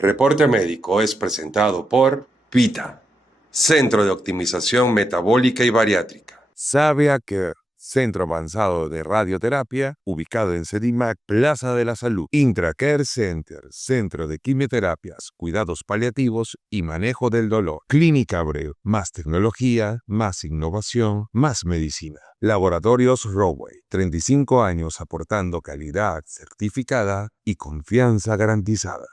Reporte Médico es presentado por PITA, Centro de Optimización Metabólica y Bariátrica. Savia Care, Centro Avanzado de Radioterapia, ubicado en Sedimac, Plaza de la Salud. Intracare Center, Centro de Quimioterapias, Cuidados Paliativos y Manejo del Dolor. Clínica Abreu, más tecnología, más innovación, más medicina. Laboratorios Roway, 35 años aportando calidad certificada y confianza garantizada.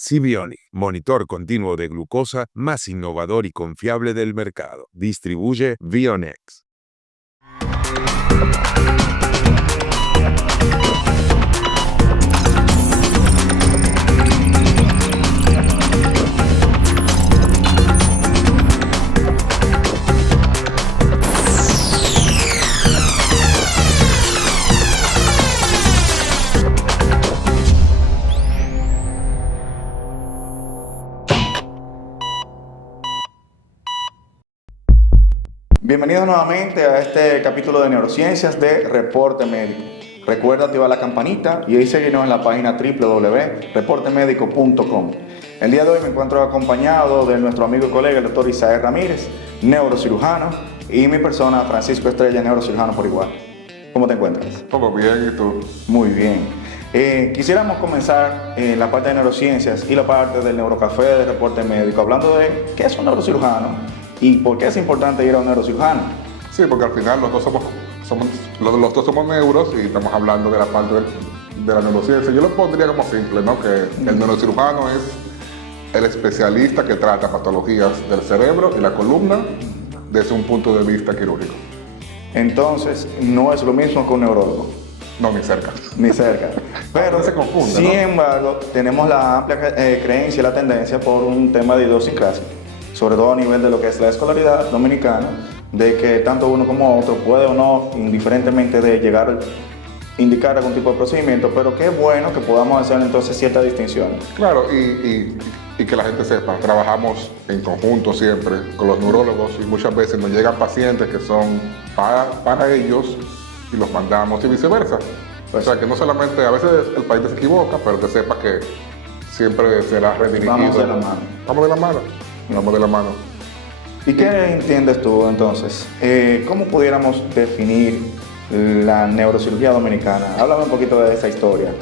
Sibionic, monitor continuo de glucosa más innovador y confiable del mercado. Distribuye Bionex. Bienvenidos nuevamente a este capítulo de Neurociencias de Reporte Médico. Recuerda activar la campanita y ahí seguirnos en la página www.reportemedico.com. El día de hoy me encuentro acompañado de nuestro amigo y colega, el doctor Isaías Ramírez, neurocirujano, y mi persona, Francisco Estrella, neurocirujano por igual. ¿Cómo te encuentras? Todo bien, ¿y tú? Muy bien. Quisiéramos comenzar la parte de neurociencias y la parte del neurocafé de Reporte Médico, hablando de qué es un neurocirujano y por qué es importante ir a un neurocirujano. Sí, porque al final los dos somos neuros y estamos hablando de la parte de la neurociencia. Yo lo pondría como simple, ¿no? Que el neurocirujano es el especialista que trata patologías del cerebro y la columna desde un punto de vista quirúrgico. Entonces, no es lo mismo que un neurólogo. No, ni cerca. Ni cerca. Pero, se confunde, sin ¿no? embargo, tenemos la amplia creencia y la tendencia por un tema de idiosincrasia, sobre todo a nivel de lo que es la escolaridad dominicana, de que tanto uno como otro puede o no, indiferentemente de llegar a indicar algún tipo de procedimiento, pero qué bueno que podamos hacer entonces ciertas distinciones. Claro, y que la gente sepa, trabajamos en conjunto siempre con los neurólogos y muchas veces nos llegan pacientes que son para ellos y los mandamos y viceversa. O sea que no solamente, a veces el paciente se equivoca, pero que sepa que siempre será redirigido. Vamos de la mano. Vamos de la mano. Vamos de la mano. ¿Y qué entiendes tú entonces? ¿Cómo pudiéramos definir la neurocirugía dominicana? Háblame un poquito de esa historia.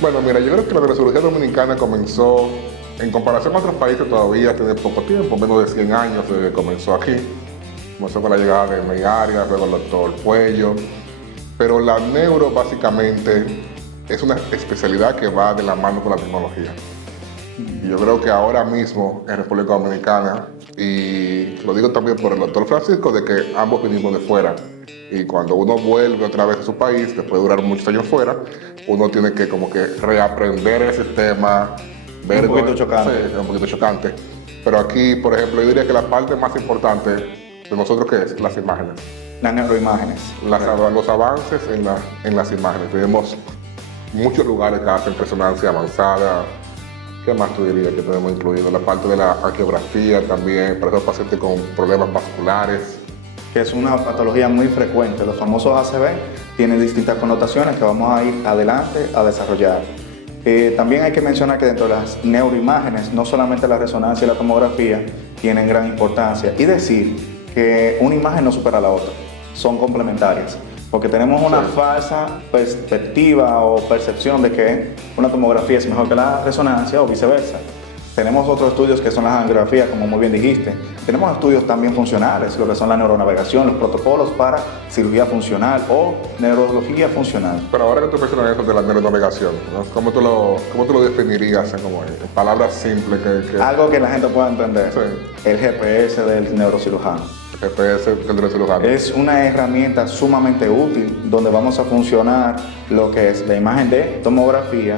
Bueno, mira, yo creo que la neurocirugía dominicana comenzó, en comparación a otros países todavía tiene poco tiempo, menos de 100 años desde que comenzó aquí. Comenzó con la llegada de May Arias, luego el doctor Puello. Pero la neuro básicamente es una especialidad que va de la mano con la tecnología. Y yo creo que ahora mismo en República Dominicana, y lo digo también por el doctor Francisco, de que ambos venimos de fuera. Y cuando uno vuelve otra vez a su país, después de durar muchos años fuera, uno tiene que como que reaprender el sistema. Un poquito chocante. Sí, es un poquito chocante. Pero aquí, por ejemplo, yo diría que la parte más importante de nosotros, ¿qué es? Las imágenes. Las neuroimágenes. Los avances en las imágenes. Tenemos muchos lugares que hacen resonancia avanzada. ¿Qué más tú dirías que tenemos incluido? La parte de la angiografía también, para esos pacientes con problemas vasculares. Que es una patología muy frecuente. Los famosos ACV tienen distintas connotaciones que vamos a ir adelante a desarrollar. También hay que mencionar que dentro de las neuroimágenes, no solamente la resonancia y la tomografía tienen gran importancia. Y decir que una imagen no supera a la otra, son complementarias. Porque tenemos una falsa perspectiva o percepción de que una tomografía es mejor que la resonancia o viceversa. Tenemos otros estudios que son las angiografías, como muy bien dijiste. Tenemos estudios también funcionales, lo que son la neuronavegación, los protocolos para cirugía funcional o neurología funcional. Pero ahora que tú mencionas eso de la neuronavegación, ¿no? ¿Cómo tú lo definirías como en palabras simples? Algo que la gente pueda entender. Sí. El GPS del neurocirujano. El GPS del neurocirujano. Es una herramienta sumamente útil donde vamos a funcionar lo que es la imagen de tomografía,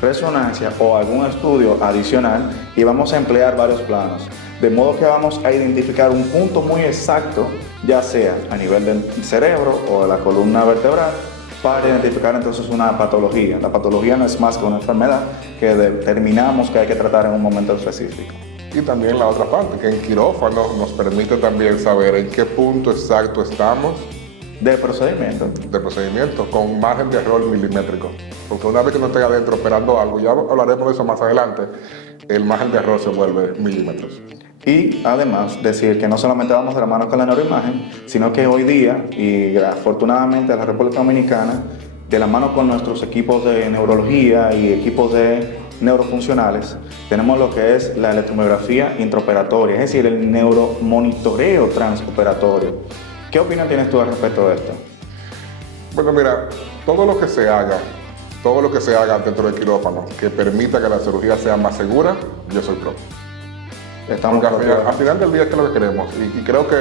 resonancia o algún estudio adicional y vamos a emplear varios planos. De modo que vamos a identificar un punto muy exacto, ya sea a nivel del cerebro o de la columna vertebral, para identificar entonces una patología. La patología no es más que una enfermedad que determinamos que hay que tratar en un momento específico. Y también la otra parte, que en quirófano nos permite también saber en qué punto exacto estamos de procedimiento con margen de error milimétrico. Porque una vez que uno esté adentro operando algo, ya hablaremos de eso más adelante, el margen de error se vuelve milímetros. Y además decir que no solamente vamos de la mano con la neuroimagen, sino que hoy día, y afortunadamente en la República Dominicana, de la mano con nuestros equipos de neurología y equipos de neurofuncionales, tenemos lo que es la electromiografía intraoperatoria, es decir, el neuromonitoreo transoperatorio. ¿Qué opinión tienes tú al respecto de esto? Bueno, mira, todo lo que se haga dentro del quirófano que permita que la cirugía sea más segura, yo soy pro. Estamos al final del día es que lo que queremos, y creo que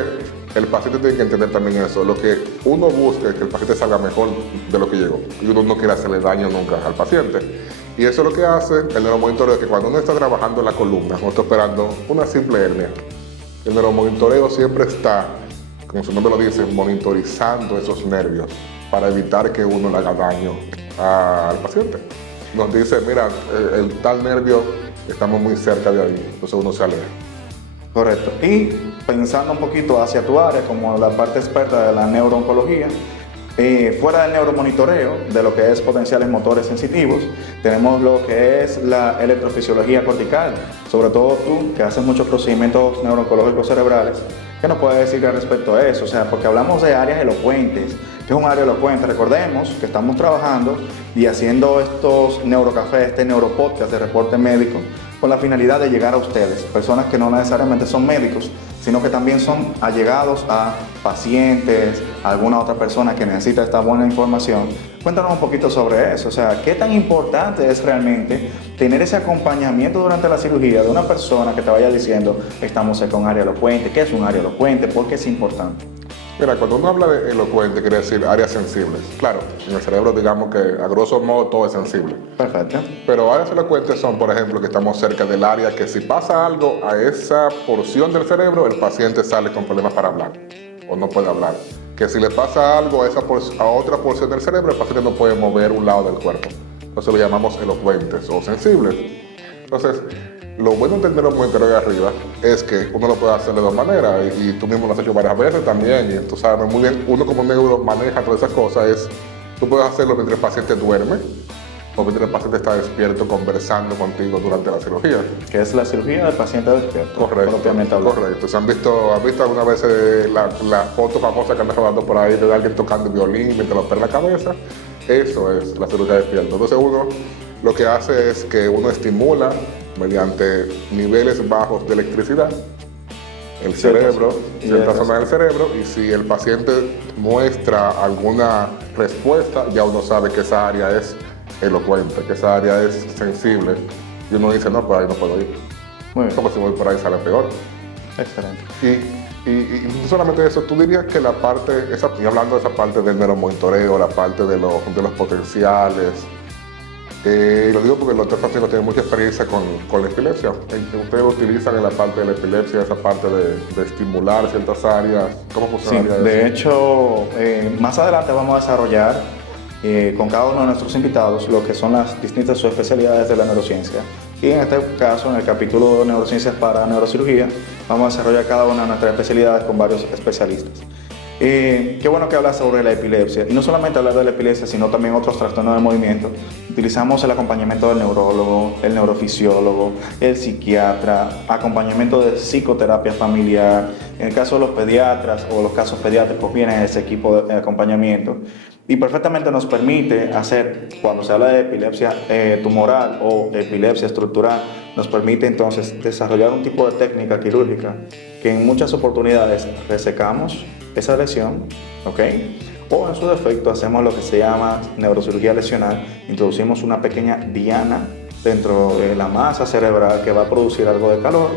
el paciente tiene que entender también eso. Lo que uno busca es que el paciente salga mejor de lo que llegó, y uno no quiere hacerle daño nunca al paciente. Y eso es lo que hace el neuromonitoreo, que cuando uno está trabajando en la columna, uno está operando una simple hernia, el neuromonitoreo siempre está, como su nombre lo dice, monitorizando esos nervios para evitar que uno le haga daño al paciente. Nos dice, mira, el tal nervio, estamos muy cerca de ahí, entonces uno se aleja. Correcto. Y pensando un poquito hacia tu área, como la parte experta de la neurooncología, fuera del neuromonitoreo, de lo que es potenciales motores sensitivos, tenemos lo que es la electrofisiología cortical. Sobre todo tú, que haces muchos procedimientos neurooncológicos cerebrales, ¿qué nos puedes decir al respecto a eso? O sea, porque hablamos de áreas elocuentes. ¿Qué es un área elocuente? Recordemos que estamos trabajando y haciendo estos neurocafés, este neuropodcast de reporte médico, con la finalidad de llegar a ustedes, personas que no necesariamente son médicos, sino que también son allegados a pacientes, a alguna otra persona que necesita esta buena información. Cuéntanos un poquito sobre eso, o sea, ¿qué tan importante es realmente tener ese acompañamiento durante la cirugía de una persona que te vaya diciendo, estamos con área elocuente, qué es un área elocuente, por qué es importante? Mira, cuando uno habla de elocuente, quiere decir áreas sensibles. Claro, en el cerebro digamos que a grosso modo todo es sensible. Perfecto. Pero áreas elocuentes son, por ejemplo, que estamos cerca del área que si pasa algo a esa porción del cerebro, el paciente sale con problemas para hablar o no puede hablar. Que si le pasa algo a otra porción del cerebro, el paciente no puede mover un lado del cuerpo. Entonces lo llamamos elocuentes o sensibles. Entonces, lo bueno del neuromonitoreo de arriba es que uno lo puede hacer de dos maneras, y tú mismo lo has hecho varias veces también, y tú sabes muy bien, uno como neuro maneja todas esas cosas. Tú puedes hacerlo mientras el paciente duerme o mientras el paciente está despierto conversando contigo durante la cirugía. Que es la cirugía del paciente despierto. Correcto, correcto. ¿Has visto alguna vez la foto famosa que anda rodando por ahí de alguien tocando violín mientras lo opera la cabeza? Eso es la cirugía despierto. Entonces uno lo que hace es que uno estimula mediante niveles bajos de electricidad el cerebro, cierta zona del cerebro, y si el paciente muestra alguna respuesta, ya uno sabe que esa área es elocuente, que esa área es sensible, y uno dice, no, por ahí no puedo ir. Muy bien. Porque si voy por ahí sale peor. Excelente. Y no solamente eso, tú dirías que la parte, y hablando de esa parte del neuromonitoreo, la parte de los potenciales, lo digo porque el doctor Francisco tiene mucha experiencia con la epilepsia. Ustedes utilizan en la parte de la epilepsia esa parte de estimular ciertas áreas. ¿Cómo funciona eso? De hecho, más adelante vamos a desarrollar con cada uno de nuestros invitados lo que son las distintas subespecialidades de la neurociencia. Y en este caso, en el capítulo de neurociencias para neurocirugía, vamos a desarrollar cada una de nuestras especialidades con varios especialistas. Qué bueno que hablas sobre la epilepsia, y no solamente hablar de la epilepsia, sino también otros trastornos del movimiento. Utilizamos el acompañamiento del neurólogo, el neurofisiólogo, el psiquiatra, acompañamiento de psicoterapia familiar. En el caso de los pediatras o los casos pediátricos viene ese equipo de acompañamiento, y perfectamente nos permite hacer, cuando se habla de epilepsia tumoral o epilepsia estructural, nos permite entonces desarrollar un tipo de técnica quirúrgica que en muchas oportunidades resecamos esa lesión, ¿ok? O en su defecto hacemos lo que se llama neurocirugía lesional, introducimos una pequeña diana dentro de la masa cerebral que va a producir algo de calor,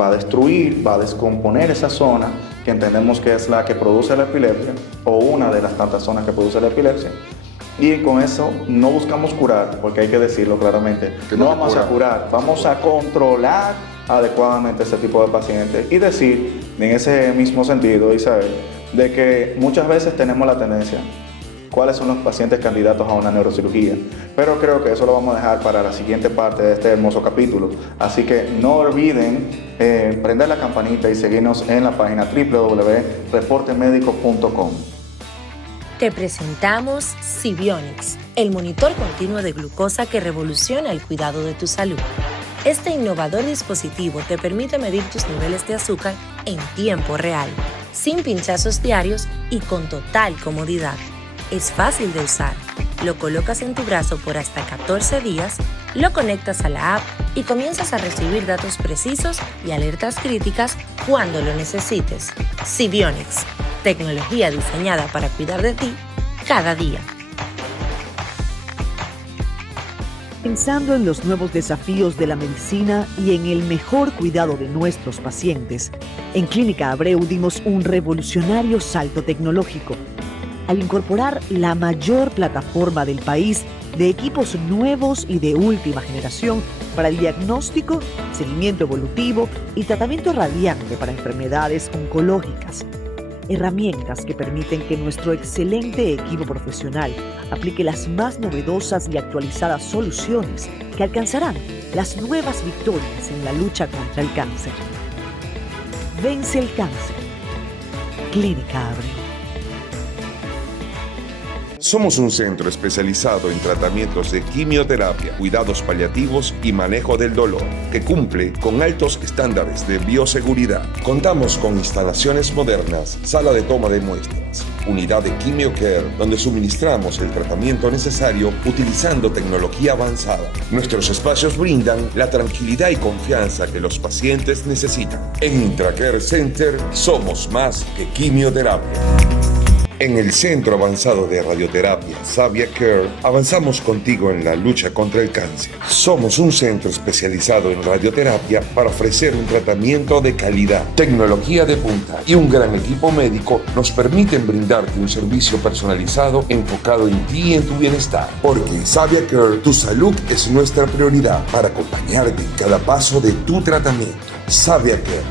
va a destruir, va a descomponer esa zona que entendemos que es la que produce la epilepsia, o una de las tantas zonas que produce la epilepsia. Y con eso no buscamos curar, porque hay que decirlo claramente, no vamos a curar, vamos a controlar adecuadamente este tipo de pacientes, y decir en ese mismo sentido, Isabel, de que muchas veces tenemos la tendencia, cuáles son los pacientes candidatos a una neurocirugía, pero creo que eso lo vamos a dejar para la siguiente parte de este hermoso capítulo. Así que no olviden prender la campanita y seguirnos en la página www.reportemedico.com. Te presentamos Sibionics, el monitor continuo de glucosa que revoluciona el cuidado de tu salud. Este innovador dispositivo te permite medir tus niveles de azúcar en tiempo real, sin pinchazos diarios y con total comodidad. Es fácil de usar. Lo colocas en tu brazo por hasta 14 días, lo conectas a la app y comienzas a recibir datos precisos y alertas críticas cuando lo necesites. Sibionics, tecnología diseñada para cuidar de ti cada día. Pensando en los nuevos desafíos de la medicina y en el mejor cuidado de nuestros pacientes, en Clínica Abreu dimos un revolucionario salto tecnológico al incorporar la mayor plataforma del país de equipos nuevos y de última generación para el diagnóstico, seguimiento evolutivo y tratamiento radiante para enfermedades oncológicas. Herramientas que permiten que nuestro excelente equipo profesional aplique las más novedosas y actualizadas soluciones que alcanzarán las nuevas victorias en la lucha contra el cáncer. Vence el cáncer. Clínica Abreu. Somos un centro especializado en tratamientos de quimioterapia, cuidados paliativos y manejo del dolor, que cumple con altos estándares de bioseguridad. Contamos con instalaciones modernas, sala de toma de muestras, unidad de QuimioCare, donde suministramos el tratamiento necesario utilizando tecnología avanzada. Nuestros espacios brindan la tranquilidad y confianza que los pacientes necesitan. En IntraCare Center somos más que quimioterapia. En el Centro Avanzado de Radioterapia Savia Care, avanzamos contigo en la lucha contra el cáncer. Somos un centro especializado en radioterapia para ofrecer un tratamiento de calidad. Tecnología de punta y un gran equipo médico nos permiten brindarte un servicio personalizado enfocado en ti y en tu bienestar. Porque en Savia Care, tu salud es nuestra prioridad para acompañarte en cada paso de tu tratamiento. Savia Care,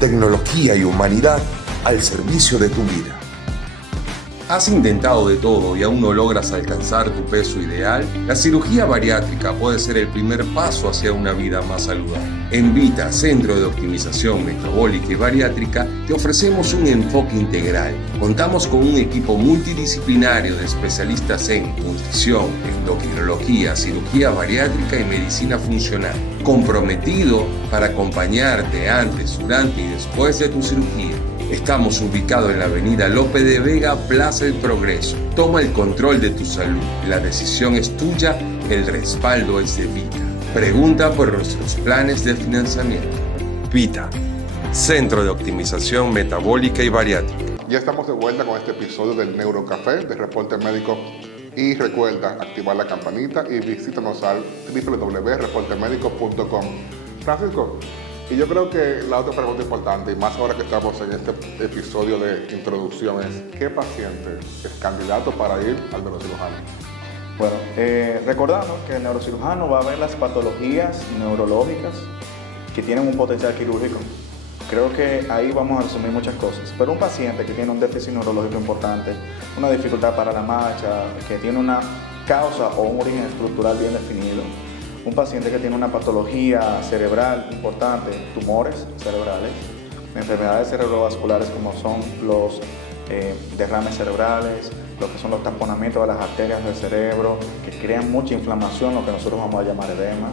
tecnología y humanidad al servicio de tu vida. ¿Has intentado de todo y aún no logras alcanzar tu peso ideal? La cirugía bariátrica puede ser el primer paso hacia una vida más saludable. En Vita, Centro de Optimización Metabólica y Bariátrica, te ofrecemos un enfoque integral. Contamos con un equipo multidisciplinario de especialistas en nutrición, endocrinología, cirugía bariátrica y medicina funcional, comprometido para acompañarte antes, durante y después de tu cirugía. Estamos ubicados en la avenida Lope de Vega, Plaza del Progreso. Toma el control de tu salud. La decisión es tuya, el respaldo es de Vita. Pregunta por nuestros planes de financiamiento. Vita, Centro de Optimización Metabólica y Bariátrica. Ya estamos de vuelta con este episodio del Neurocafé de Reporte Médico. Y recuerda activar la campanita y visítanos al www.reportemedico.com. Francisco, y yo creo que la otra pregunta importante, y más ahora que estamos en este episodio de introducción, es ¿qué paciente es candidato para ir al neurocirujano? Bueno, recordando que el neurocirujano va a ver las patologías neurológicas que tienen un potencial quirúrgico. Creo que ahí vamos a resumir muchas cosas. Pero un paciente que tiene un déficit neurológico importante, una dificultad para la marcha, que tiene una causa o un origen estructural bien definido, un paciente que tiene una patología cerebral importante, tumores cerebrales, enfermedades cerebrovasculares como son los derrames cerebrales, lo que son los taponamientos de las arterias del cerebro, que crean mucha inflamación, lo que nosotros vamos a llamar edema.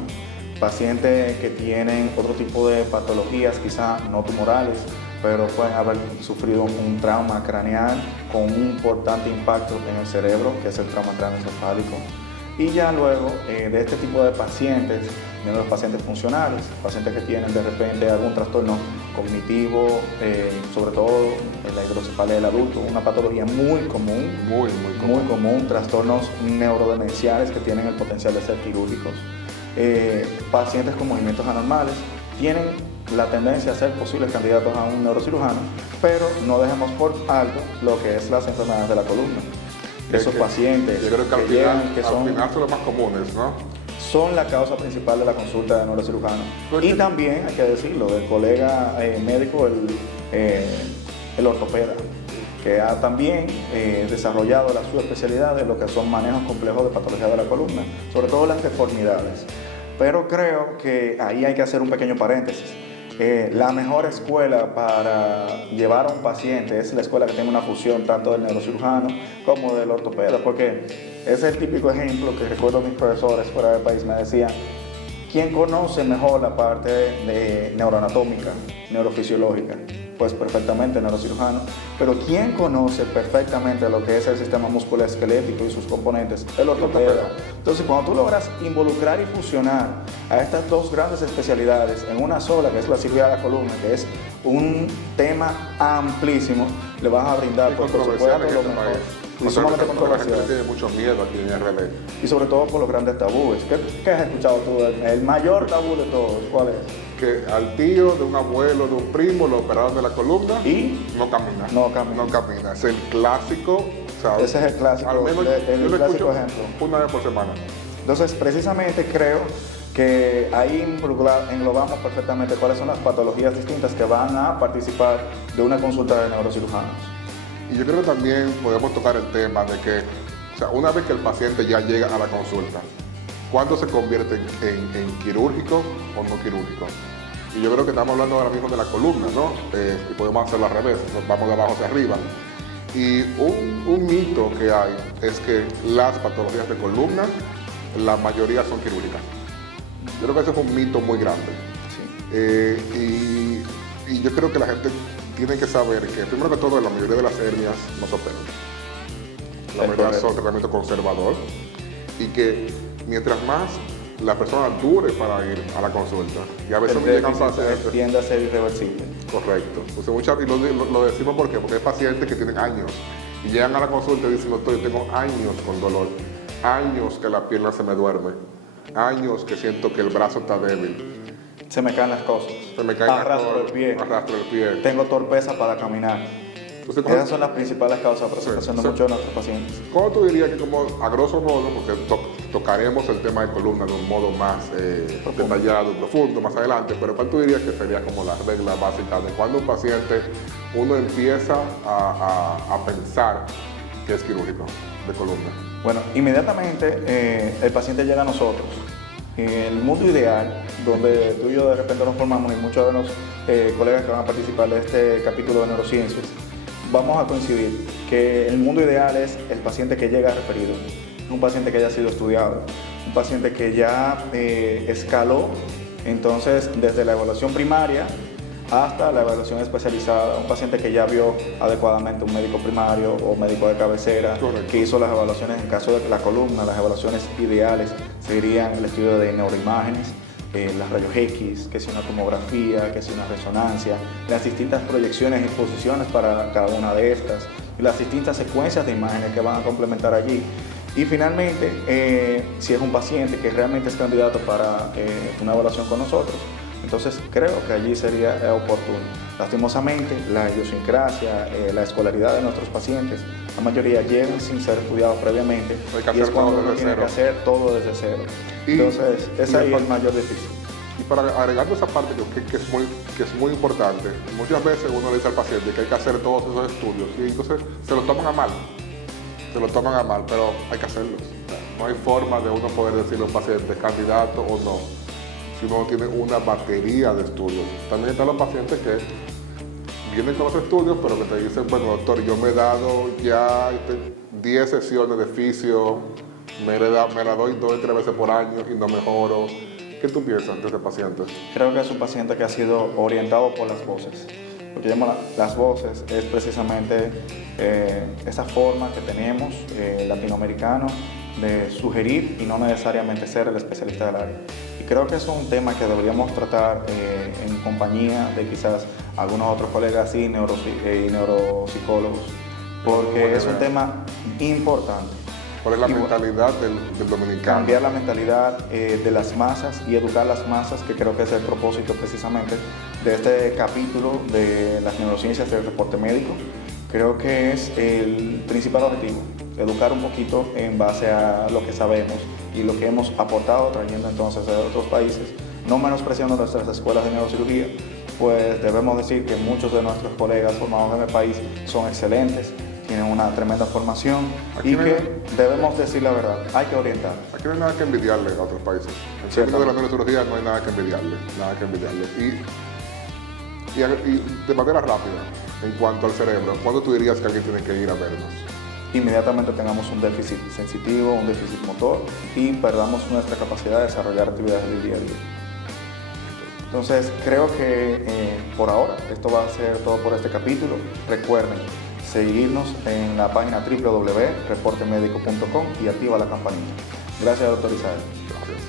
Pacientes que tienen otro tipo de patologías, quizá no tumorales, pero pueden haber sufrido un trauma craneal con un importante impacto en el cerebro, que es el trauma craneoencefálico. Y ya luego de este tipo de pacientes, vienen los pacientes funcionales, pacientes que tienen de repente algún trastorno cognitivo, sobre todo en la hidrocefalia del adulto, una patología muy común, muy común, trastornos neurodemenciales que tienen el potencial de ser quirúrgicos. Pacientes con movimientos anormales tienen la tendencia a ser posibles candidatos a un neurocirujano, pero no dejemos por alto lo que es las enfermedades de la columna. Esos pacientes yo creo que al final son los más comunes, ¿no? Son la causa principal de la consulta de neurocirujano. Y también, hay que decirlo, del colega médico, el ortopeda, que ha también desarrollado la subespecialidad de lo que son manejos complejos de patología de la columna, sobre todo las deformidades. Pero creo que ahí hay que hacer un pequeño paréntesis. la mejor escuela para llevar a un paciente es la escuela que tiene una fusión tanto del neurocirujano como del ortopeda, porque es el típico ejemplo que recuerdo mis profesores fuera del país me decían: ¿quién conoce mejor la parte de neuroanatómica, neurofisiológica? Pues perfectamente el neurocirujano. Pero ¿quién conoce perfectamente lo que es el sistema musculoesquelético y sus componentes? El ortopeda. Entonces, cuando tú logras involucrar y fusionar a estas dos grandes especialidades en una sola, que es la cirugía de la columna, que es un tema amplísimo, le vas a brindar, y por supuesto, controversial en lo este mejor. país. Y sumamente La gente controversial. tiene mucho miedo aquí en RD. Y sobre todo por los grandes tabúes. ¿Qué has escuchado tú? El mayor tabú de todos, ¿cuál es? Que al tío de un abuelo, de un primo, lo operaron de la columna ¿Y? no camina. No camina. No camina. Es el clásico, ¿sabes? Ese es el clásico, Al menos el yo lo clásico escucho ejemplo. una vez por semana. Entonces, precisamente creo que ahí englobamos perfectamente cuáles son las patologías distintas que van a participar de una consulta de neurocirujanos. Y yo creo que también podemos tocar el tema de que, o sea, una vez que el paciente ya llega a la consulta, ¿cuándo se convierte en quirúrgico o no quirúrgico? Y yo creo que estamos hablando ahora mismo de la columna, ¿no? Y podemos hacerlo al revés, nos vamos de abajo hacia arriba. Y un mito que hay es que las patologías de columna, la mayoría son quirúrgicas. Yo creo que ese es un mito muy grande. Sí. Y yo creo que la gente tiene que saber que, primero que todo, la mayoría de las hernias no se operan. La mayoría son tratamiento conservador y que mientras más la persona dure para ir a la consulta, y a veces me llegan pacientes. Tiende a ser irreversible. Correcto. Y lo decimos porque hay pacientes que tienen años y llegan a la consulta y dicen: doctor, yo tengo años con dolor, años que la pierna se me duerme, años que siento que el brazo está débil. Se me caen las cosas. Se me cae Arrastro el pie. Arrastro el pie. Tengo torpeza para caminar. Entonces, Esas son las principales causas de presentación de Sí. muchos de nuestros pacientes. ¿Cómo tú dirías que, como a grosso modo, porque tocaremos el tema de columna de un modo más detallado, profundo, más adelante, pero cuál tú dirías que sería como la regla básica de cuando un paciente, uno empieza a pensar que es quirúrgico de columna? Bueno, inmediatamente el paciente llega a nosotros. En el mundo ideal, donde tú y yo de repente nos formamos y muchos de los colegas que van a participar de este capítulo de neurociencias, vamos a coincidir que el mundo ideal es el paciente que llega referido, un paciente que haya sido estudiado, un paciente que ya escaló, entonces desde la evaluación primaria hasta la evaluación especializada, un paciente que ya vio adecuadamente un médico primario o médico de cabecera. Correcto. Que hizo las evaluaciones en caso de la columna, las evaluaciones ideales serían el estudio de neuroimágenes, las rayos X, que es una tomografía, que es una resonancia, las distintas proyecciones y posiciones para cada una de estas, y las distintas secuencias de imágenes que van a complementar allí. Y finalmente, si es un paciente que realmente es candidato para una evaluación con nosotros, entonces creo que allí sería oportuno. Lastimosamente, la idiosincrasia, la escolaridad de nuestros pacientes, la mayoría llegan sin ser estudiados previamente, y es cuando uno tiene que hacer todo desde cero. Entonces, ese ahí es el mayor difícil. Y para agregando esa parte que es muy importante, muchas veces uno le dice al paciente que hay que hacer todos esos estudios y entonces se lo toman a mal. Pero hay que hacerlos. No hay forma de uno poder decirle a un paciente candidato o no, si uno tiene una batería de estudios. También están los pacientes que vienen con los estudios, pero que te dicen: bueno, doctor, yo me he dado ya 10 sesiones de fisio, me la doy 2 o 3 veces por año y no mejoro. ¿Qué tú piensas de ese paciente? Creo que es un paciente que ha sido orientado por las voces. Lo que llaman las voces es precisamente esa forma que tenemos latinoamericano de sugerir y no necesariamente ser el especialista del área. Y creo que es un tema que deberíamos tratar en compañía de quizás algunos otros colegas y neuropsicólogos, porque es un tema importante. ¿Cuál es la mentalidad del dominicano? Cambiar la mentalidad de las masas y educar las masas, que creo que es el propósito precisamente de este capítulo de las neurociencias del reporte médico. Creo que es el principal objetivo, educar un poquito en base a lo que sabemos y lo que hemos aportado trayendo entonces de otros países, no menospreciando nuestras escuelas de neurocirugía, pues debemos decir que muchos de nuestros colegas formados en el país son excelentes, tienen una tremenda formación y que debemos decir la verdad, hay que orientar. Aquí no hay nada que envidiarle a otros países. En términos de la neurocirugía no hay nada que envidiarle, Y de manera rápida, en cuanto al cerebro, ¿cuándo tú dirías que alguien tiene que ir a vernos? Inmediatamente tengamos un déficit sensitivo, un déficit motor y perdamos nuestra capacidad de desarrollar actividades del día a día. Entonces, creo que por ahora esto va a ser todo por este capítulo. Recuerden seguirnos en la página www.reportemedico.com y activa la campanita. Gracias, doctor Isabel. Gracias.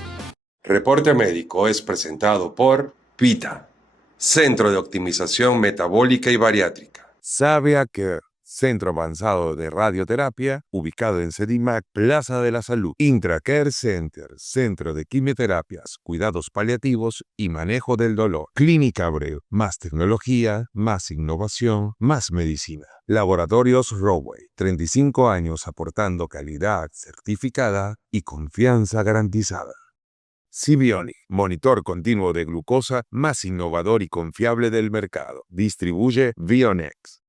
Reporte Médico es presentado por PITA, Centro de Optimización Metabólica y Bariátrica. Sabia Care, Centro Avanzado de Radioterapia, ubicado en Sedimac, Plaza de la Salud. Intracare Center, Centro de Quimioterapias, Cuidados Paliativos y Manejo del Dolor. Clínica Abreu, más tecnología, más innovación, más medicina. Laboratorios Roway, 35 años aportando calidad certificada y confianza garantizada. Sibionic, monitor continuo de glucosa más innovador y confiable del mercado. Distribuye Bionex.